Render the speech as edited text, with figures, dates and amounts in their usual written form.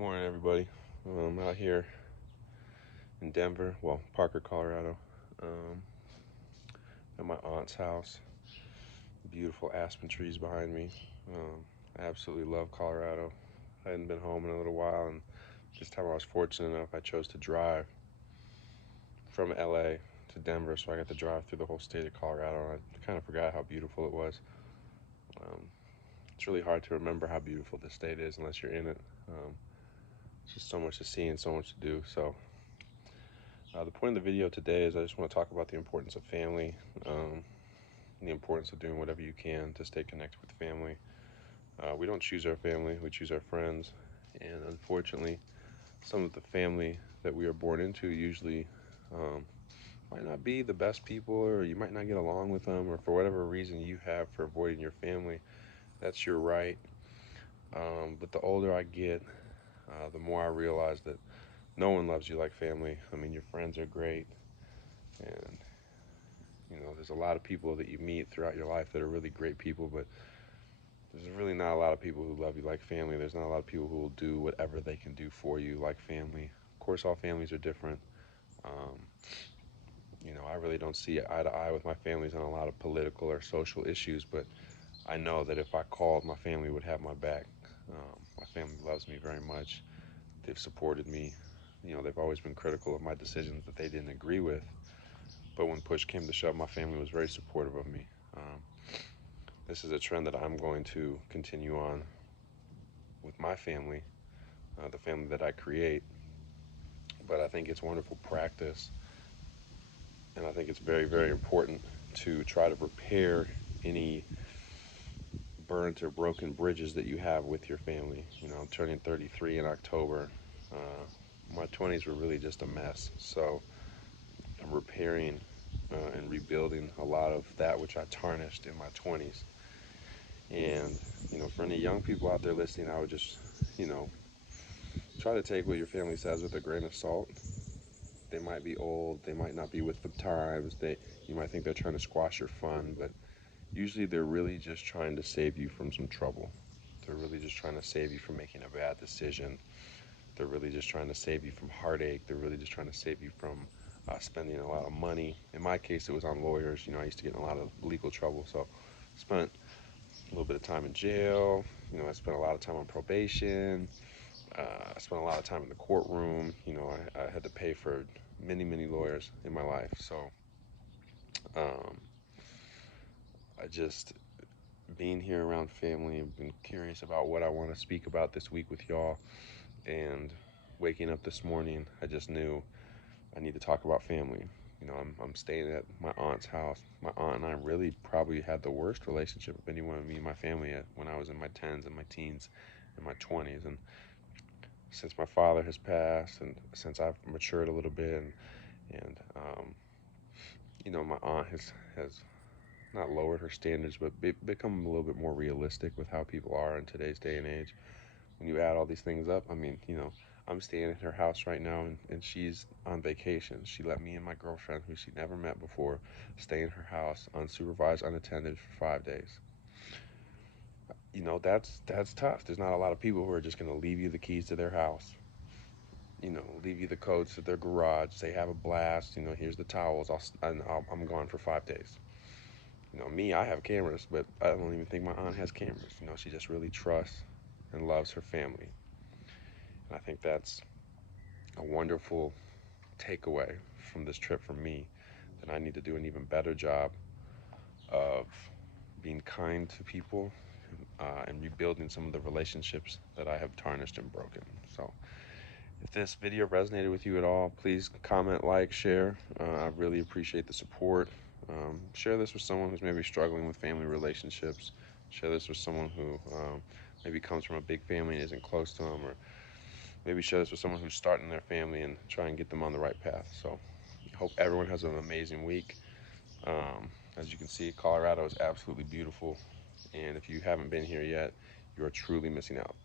Morning, everybody. Out here in Denver, well, Parker, Colorado, um, at my aunt's house. Beautiful aspen trees behind me. I absolutely love Colorado. I hadn't been home in a little while, and this time I was fortunate enough I chose to drive from LA to Denver, so I got to drive through the whole state of Colorado, and I kind of forgot how beautiful it was. Um, it's really hard to remember how beautiful the state is unless you're in it. Um, it's just so much to see and so much to do. So the point of the video today is I just want to talk about the importance of family, and the importance of doing whatever you can to stay connected with family. We don't choose our family, we choose our friends. And unfortunately, some of the family that we are born into usually um, might not be the best people, or you might not get along with them, or for whatever reason you have for avoiding your family. That's your right. But the older I get, the more I realize that no one loves you like family. I mean, your friends are great, and there's a lot of people that you meet throughout your life that are really great people, but there's really not a lot of people who love you like family. There's not a lot of people who will do whatever they can do for you like family. Of course, all families are different. Um, I really don't see eye to eye with my families on a lot of political or social issues, but I know that if I called, my family would have my back. My family loves me very much. They've supported me. They've always been critical of my decisions that they didn't agree with, but when push came to shove, my family was very supportive of me. Um, this is a trend that I'm going to continue on with my family, the family that I create. But I think it's wonderful practice, and I think it's very, very important to try to repair any burnt or broken bridges that you have with your family. I'm turning 33 in October. My 20s were really just a mess, so I'm repairing and rebuilding a lot of that which I tarnished in my 20s. And for any young people out there listening, I would just you know try to take what your family says with a grain of salt. They might be old, they might not be with the times. You might think they're trying to squash your fun, but usually they're really just trying to save you from some trouble. They're really just trying to save you from making a bad decision. They're really just trying to save you from heartache. They're really just trying to save you from spending a lot of money. In my case, it was on lawyers. I used to get in a lot of legal trouble, so I spent a little bit of time in jail. I spent a lot of time on probation. I spent a lot of time in the courtroom. I had to pay for many, many lawyers in my life. So um, I just, being here around family, I've been curious about what I want to speak about this week with y'all. And waking up this morning, I just knew I need to talk about family. I'm staying at my aunt's house. My aunt and I really probably had the worst relationship of anyone of me and my family when I was in my 10s and my teens and my 20s. And since my father has passed and since I've matured a little bit, and my aunt has not lowered her standards, but become a little bit more realistic with how people are in today's day and age. When you add all these things up, I mean, I'm staying at her house right now, and she's on vacation. She let me and my girlfriend, who she never met before, stay in her house unsupervised, unattended for 5 days. That's tough. There's not a lot of people who are just going to leave you the keys to their house, leave you the codes to their garage, say have a blast, here's the towels, I'm gone for 5 days. Me, I have cameras, but I don't even think my aunt has cameras. She just really trusts and loves her family. And I think that's a wonderful takeaway from this trip for me, that I need to do an even better job of being kind to people and rebuilding some of the relationships that I have tarnished and broken. So if this video resonated with you at all, please comment, like, share. I really appreciate the support. Share this with someone who's maybe struggling with family relationships. Share this with someone who maybe comes from a big family and isn't close to them, or maybe share this with someone who's starting their family and try and get them on the right path. So I hope everyone has an amazing week. As you can see, Colorado is absolutely beautiful, and if you haven't been here yet, you are truly missing out.